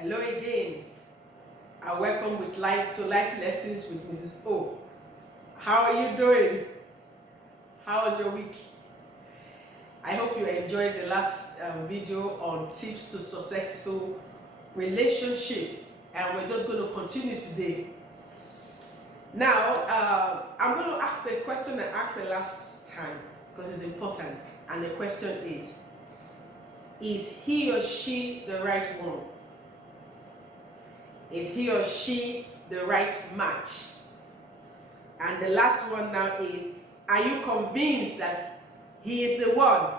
Hello again, and welcome to Life Lessons with Mrs. O. How are you doing? How was your week? I hope you enjoyed the last video on tips to successful relationship, and we're just going to continue today. Now, I'm going to ask the question I asked the last time because it's important, and the question is he or she the right one? Is he or she the right match? And the last one now is, are you convinced that he is the one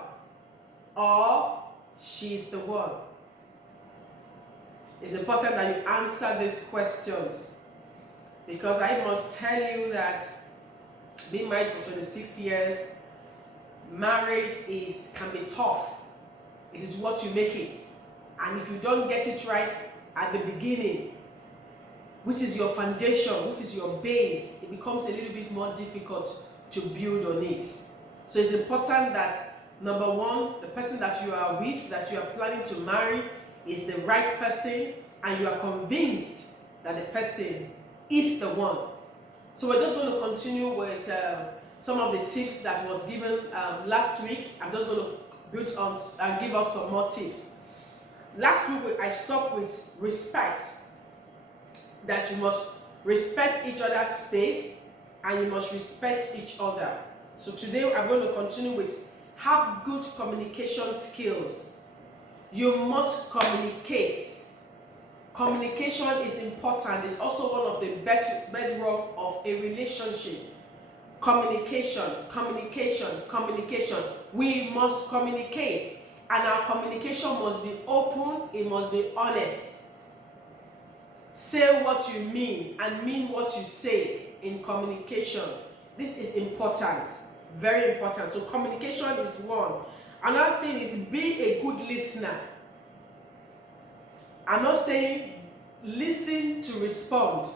or she is the one? It's important that you answer these questions, because I must tell you that being married for 26 years, marriage can be tough. It is what you make it. And if you don't get it right at the beginning, which is your foundation, which is your base, it becomes a little bit more difficult to build on it. So it's important that, number one, the person that you are with, that you are planning to marry, is the right person, and you are convinced that the person is the one. So we're just going to continue with some of the tips that was given last week. I'm just going to build on and give us some more tips. Last week I stopped with respect, that you must respect each other's space and you must respect each other. So today I'm going to continue with have good communication skills. You must communicate. Communication is important. It's also one of the bedrock of a relationship. Communication, communication, communication. We must communicate, and our communication must be open, it must be honest. Say what you mean and mean what you say in communication. This is important, very important. So communication is one. Another thing is be a good listener. I'm not saying listen to respond,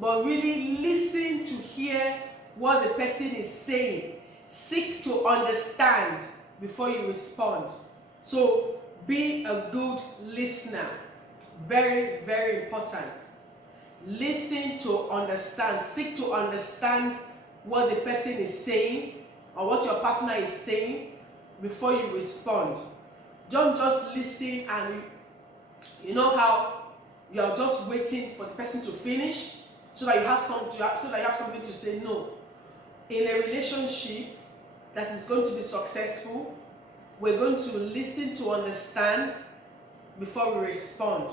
but really listen to hear what the person is saying. Seek to understand before you respond. So be a good listener. Very, very important. Listen to understand. Seek to understand what the person is saying or what your partner is saying before you respond. Don't just listen and you know how you are just waiting for the person to finish so that you have something to say. No. In a relationship that is going to be successful, we're going to listen to understand before we respond.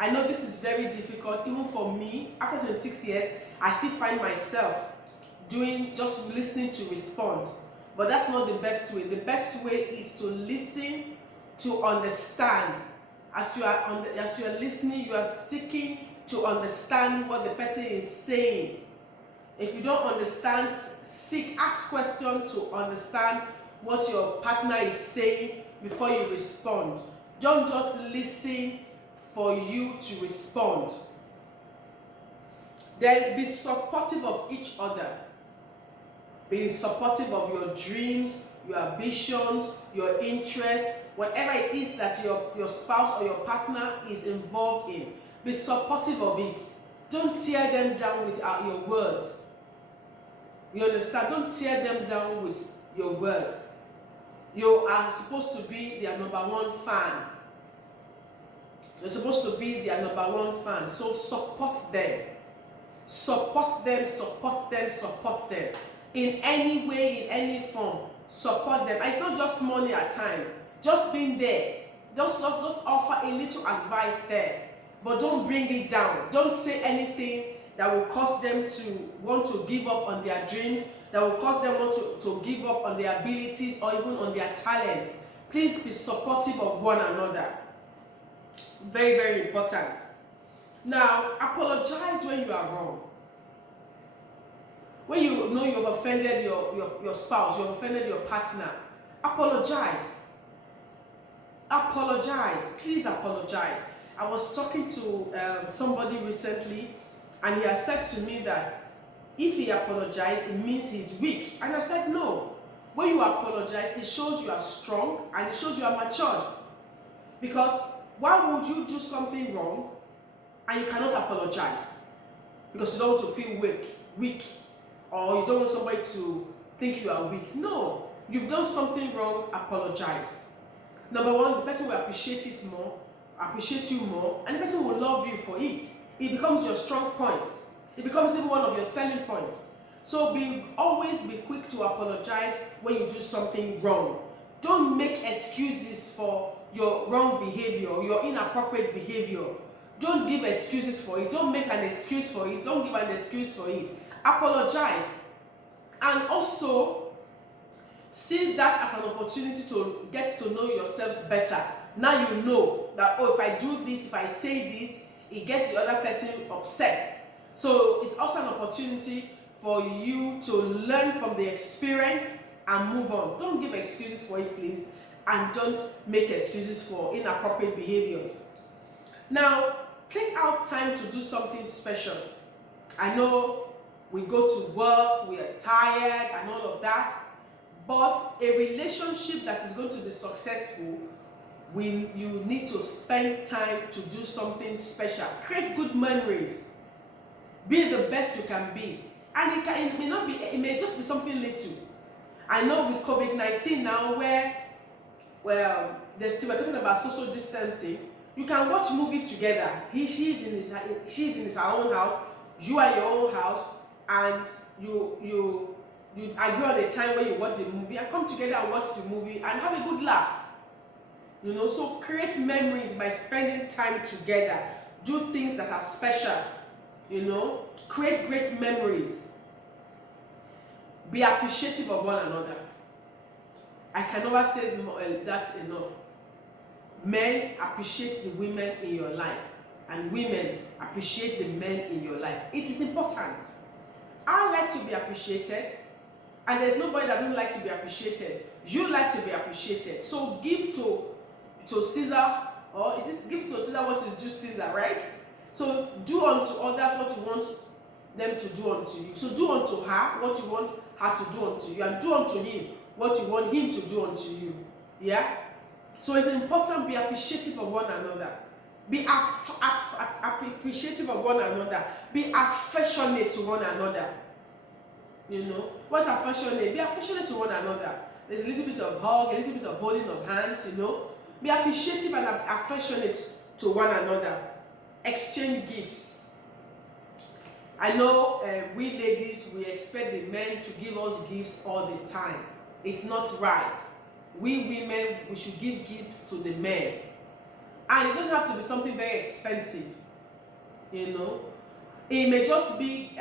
I know this is very difficult, even for me. After 26 years, I still find myself doing just listening to respond. But that's not the best way. The best way is to listen to understand. As you are listening, you are seeking to understand what the person is saying. If you don't understand, ask questions to understand what your partner is saying before you respond. Don't just listen for you to respond. Then be supportive of each other. Be supportive of your dreams, your ambitions, your interests, whatever it is that your spouse or your partner is involved in. Be supportive of it. Don't tear them down with your words. You understand? Don't tear them down with your words. You are supposed to be their number one fan. You're supposed to be their number one fan. So support them. Support them, support them, support them. In any way, in any form, support them. And it's not just money at times. Just being there. Just offer a little advice there. But don't bring it down. Don't say anything that will cause them to want to give up on their dreams, that will cause them want to give up on their abilities or even on their talents. Please be supportive of one another. Very, very important. Now, apologize when you are wrong. When you know you have offended your spouse, you have offended your partner, apologize. Apologize. Please apologize. I was talking to somebody recently, and he has said to me that if he apologized, it means he's weak. And I said, no. When you apologize, it shows you are strong and it shows you are matured. Because Why would you do something wrong and you cannot apologize? Because you don't want to feel weak, or you don't want somebody to think you are weak. No, you've done something wrong, apologize. Number one, the person will appreciate it more, appreciate you more, and the person will love you for it. It becomes your strong point. It becomes even one of your selling points. So always be quick to apologize when you do something wrong. Don't make excuses for your wrong behavior or your inappropriate behavior. Don't give excuses for it. Don't make an excuse for it. Don't give an excuse for it. Apologize. And also, see that as an opportunity to get to know yourselves better. Now you know that, oh, if I do this, if I say this, it gets the other person upset. So it's also an opportunity for you to learn from the experience and move on. Don't give excuses for it, please. And don't make excuses for inappropriate behaviors. Now, take out time to do something special. I know we go to work, we are tired and all of that, but a relationship that is going to be successful, you need to spend time to do something special. Create good memories. Be the best you can be. And it may just be something little. I know with COVID-19 now, where we're talking about social distancing, you can watch movie together. She's in her own house, you are in your own house, and you agree on a time when you watch the movie and come together and watch the movie and have a good laugh. So create memories by spending time together. Do things that are special. Create great memories. Be appreciative of one another. I can never say that enough. Men appreciate the women in your life, and women appreciate the men in your life. It is important. I like to be appreciated, and there's nobody that doesn't like to be appreciated. You like to be appreciated. So give to Caesar, or give to Caesar what is due Caesar, right? So do unto others what you want them to do unto you. So do unto her what you want her to do unto you, and do unto him what you want him to do unto you. Yeah? So it's important, be appreciative of one another. Be appreciative of one another. Be affectionate to one another. What's affectionate? Be affectionate to one another. There's a little bit of hug, a little bit of holding of hands, Be appreciative and affectionate to one another. Exchange gifts. I know we ladies, we expect the men to give us gifts all the time. It's not right. We women, we should give gifts to the men. And it doesn't have to be something very expensive. It may just be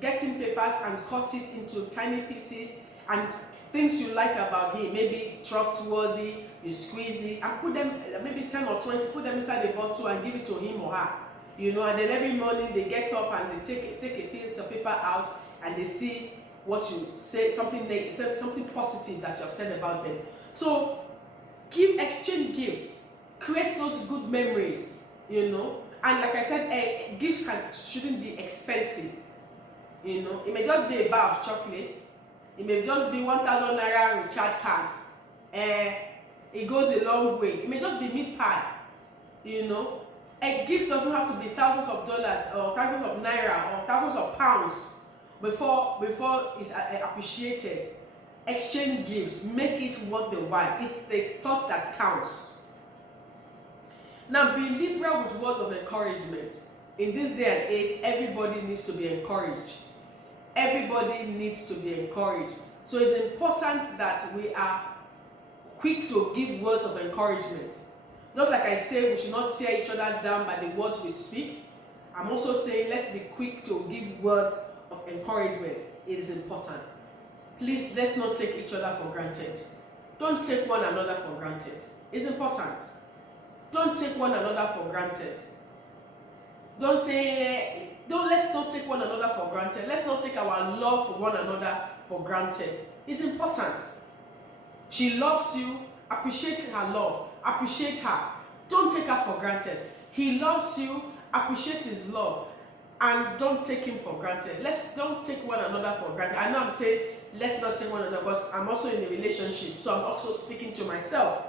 getting papers and cut it into tiny pieces and things you like about him. Maybe trustworthy, you squeeze it and put them, maybe 10 or 20, put them inside the bottle and give it to him or her. And then every morning they get up and they take a piece of paper out and they see what you say, something positive that you have said about them. So exchange gifts, create those good memories, and like I said, gifts shouldn't be expensive. It may just be a bar of chocolate, it may just be 1,000 naira recharge card. It goes a long way. It may just be meat pie. Gifts doesn't have to be thousands of dollars or thousands of naira or thousands of pounds before it's appreciated. Exchange gifts, make it worth the while. It's the thought that counts. Now, be liberal with words of encouragement. In this day and age, everybody needs to be encouraged. Everybody needs to be encouraged. So it's important that we are quick to give words of encouragement. Just like I say, we should not tear each other down by the words we speak. I'm also saying let's be quick to give words of encouragement. It is important. Please, let's not take each other for granted. Don't take one another for granted. It's important. Don't take one another for granted. Let's not take one another for granted. Let's not take our love for one another for granted. It's important. She loves you. Appreciate her love. Appreciate her. Don't take her for granted. He loves you. Appreciate his love. And don't take him for granted. Don't take one another for granted. I know I'm saying let's not take one another because I'm also in a relationship. So I'm also speaking to myself.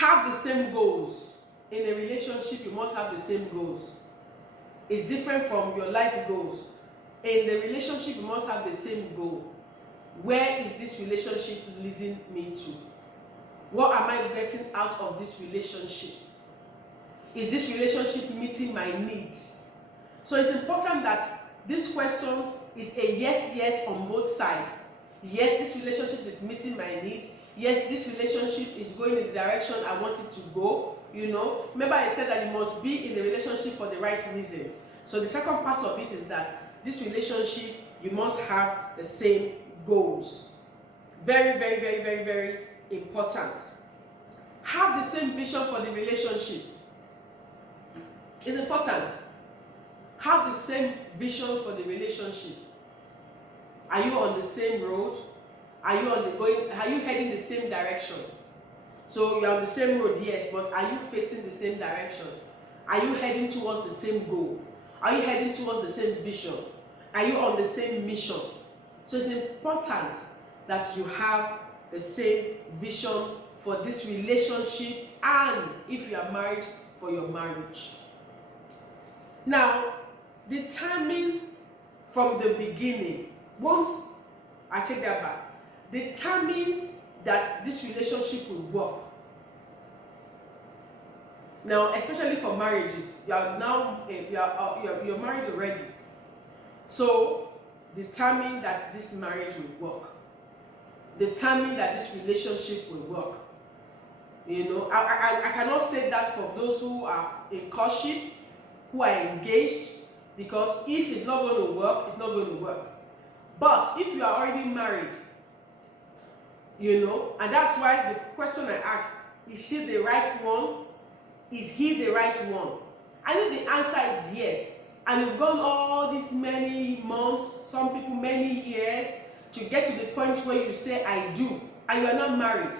have the same goals. In a relationship, you must have the same goals. It's different from your life goals. In the relationship, you must have the same goal. Where is this relationship leading me to? What am I getting out of this relationship? Is this relationship meeting my needs? So it's important that these questions is a yes on both sides. Yes, this relationship is meeting my needs. Yes, this relationship is going in the direction I want it to go. Remember I said that you must be in the relationship for the right reasons. So the second part of it is that this relationship, you must have the same goals. Very, very, very, very, very important. Have the same vision for the relationship. It's important. Have the same vision for the relationship. Are you on the same road? Are you heading the same direction? So you're on the same road, yes, but are you facing the same direction? Are you heading towards the same goal? Are you heading towards the same vision? Are you on the same mission? So it's important that you have the same vision for this relationship, and if you are married, for your marriage. Now, determine from the beginning, once I take that back, determine that this relationship will work. Now, especially for marriages, you're married already. So, determine that this marriage will work. Determine that this relationship will work. I cannot say that for those who are in courtship, who are engaged, because if it's not going to work, it's not going to work. But if you are already married, and that's why the question I asked, is she the right one? Is he the right one? I think the answer is yes. And you've gone all these many months, some people many years, to get to the point where you say, I do, and you are not married.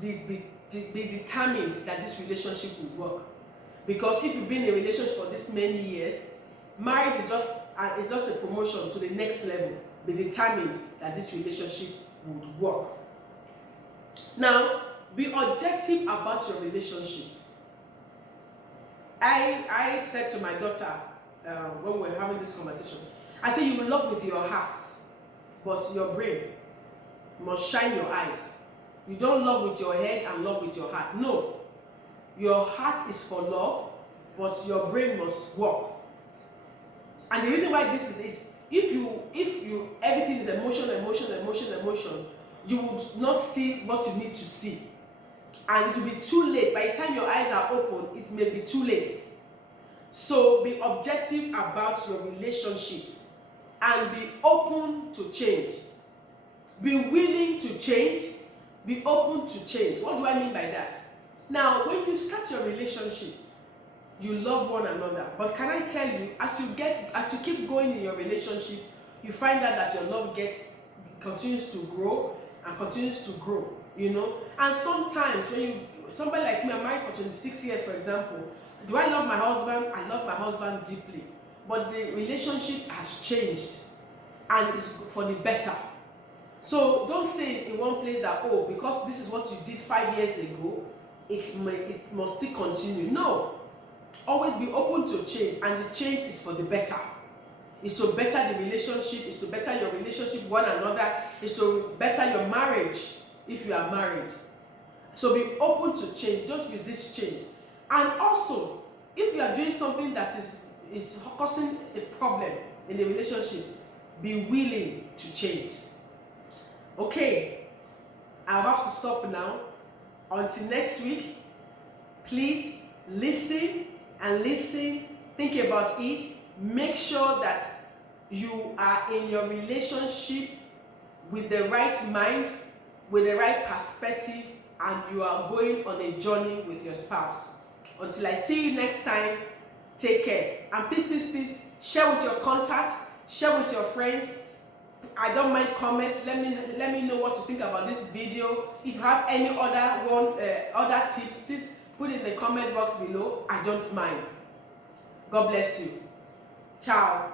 Be determined that this relationship will work. Because if you've been in a relationship for this many years, marriage is just a promotion to the next level. Be determined that this relationship would work. Now, be objective about your relationship. I said to my daughter when we were having this conversation, I said, you will love with your heart, but your brain must shine your eyes. You don't love with your head and love with your heart. No. Your heart is for love, but your brain must work. And the reason why this is if you everything is emotion, you would not see what you need to see. And it will be too late. By the time your eyes are open, it may be too late. So be objective about your relationship and be open to change. Be willing to change. Be open to change. What do I mean by that? Now, when you start your relationship, you love one another. But can I tell you, as you keep going in your relationship, you find out that your love continues to grow and continues to grow, And sometimes when somebody like me, I'm married for 26 years, for example, do I love my husband? I love my husband deeply. But the relationship has changed and it's for the better. So don't stay in one place that, because this is what you did 5 years ago, it must still continue. No. Always be open to change, and the change is for the better. It's to better the relationship, it's to better your relationship with one another, it's to better your marriage if you are married. So be open to change, don't resist change. And also, if you are doing something that is causing a problem in the relationship, be willing to change. Okay, I'll have to stop now. Until next week, please listen, think about it. Make sure that you are in your relationship with the right mind, with the right perspective, and you are going on a journey with your spouse. Until I see you next time, take care. And please share with your contacts, share with your friends. I don't mind comments. Let me know what you think about this video. If you have any other tips, please put in the comment box below. I don't mind. God bless you. Ciao.